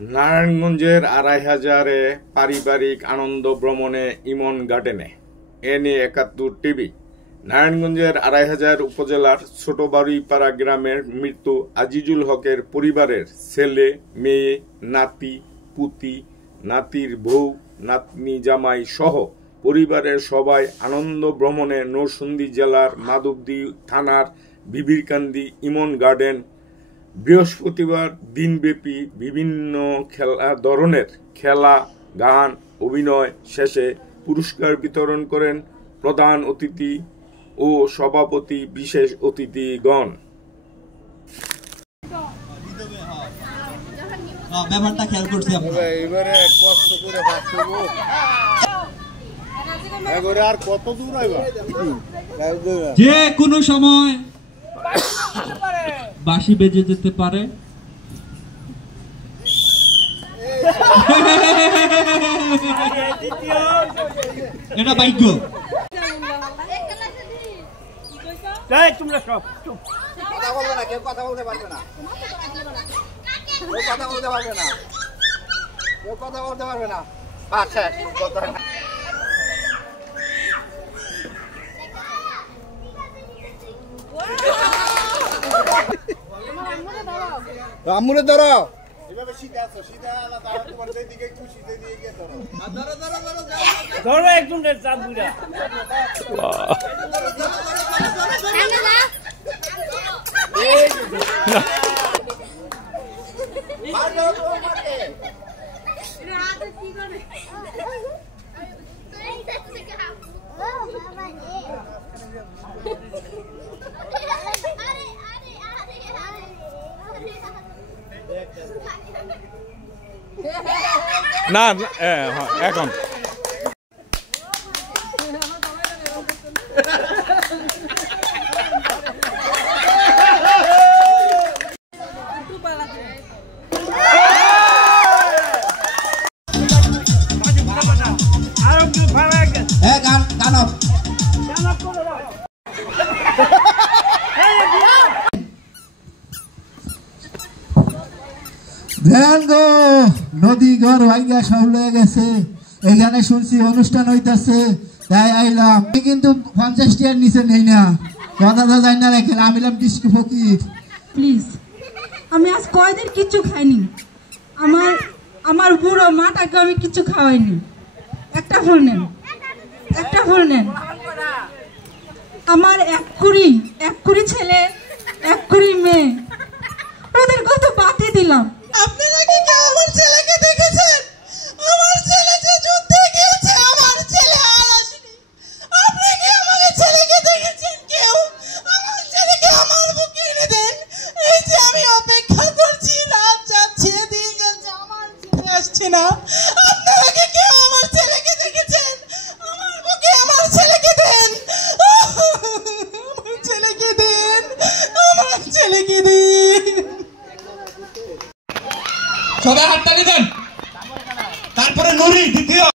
নারায়ণগঞ্জের ২৫০০-এ পারিবারিক আনন্দ ভ্রমণে ইমন গার্ডেনে NA71 টিভি। নারায়ণগঞ্জের ২৫০০ উপজেলার ছোটবাড়িপাড়া গ্রামের মৃত আজিজুল হকের পরিবারের ছেলে, মেয়ে, নাতি, পুতি, নাতির বউ, নাতনি, জামাই সহ পরিবারের সবাই আনন্দ ভ্রমণে নরসিংদী জেলার মাধবদী থানার বিবিরকান্দি ইমন গার্ডেন বৃহস্পতিবার দিনব্যাপী বিভিন্ন ধরনের খেলা, গান, অভিনয় শেষে পুরস্কার বিতরণ করেন প্রধান অতিথি ও সভাপতি বিশেষ অতিথিগণ। ব্যাপারটা খেয়াল করছি এবারে কষ্ট করে আর কত দূর যে কোনো সময় বাঁশি বেজে যেতে পারে। এটা ভাগ্য। তোমরা সব কথা বলবে না, কেউ কথা বলতে পারবে না, কেউ কথা বলতে পারবে না, কেউ কথা বলতে পারবে না। আচ্ছা আমুরে ধরো, এভাবে সিধা আছো, সিধা আলাদা তোমার দিকে একটু সিধা দিয়ে গিয়ে ধরো, ধরো ধরো ধরো ধরো একদম চাপ বুড়া না এখন নদী ঘর ভাইয়া সব লয়ে গেছে, এখানে শুনছি অনুষ্ঠান হইতাছে তাই আইলাম। কিন্তু 50 টাকার নিচে নেই না, কথাটা যাই না রেখে আমিলাম ডিস্কি ফকির। প্লিজ, আমি আজ কয়দিন কিচ্ছু খাইনি। আমার বুড়ো মাটাকে আমি কিচ্ছু খাওয়াইনি। একটা ফুল নেন, একটা ফুল নেন। আমার এক কুড়ি ছেলে, এক কুড়ি মেয়ে, ওদের কত বাতি দিলাম। আপনারা কি কেউ আমার ছেলেকে দেখেছেন? আমার ছেলে যে যুদ্ধে গিয়েছে, আমার ছেলে আর আসেনি। আপনি কি আমার ছেলেকে দেখেছেন? কেউ আমার ছেলেকে আমার বুকে এনে দেন। এই যে আমি অপেক্ষা করছি, রাত যাচ্ছে, দিন যাচ্ছে, আমার ছেলে আসছে না। আপনারা কি কেউ আমার ছেলেকে দেখেছেন? আমার বুকে আমার ছেলেকে দেন, আমার ছেলেকে দেন, আমার ছেলেকে দেন। সবাই হাততালি দেন। তারপরে নুরি দ্বিতীয়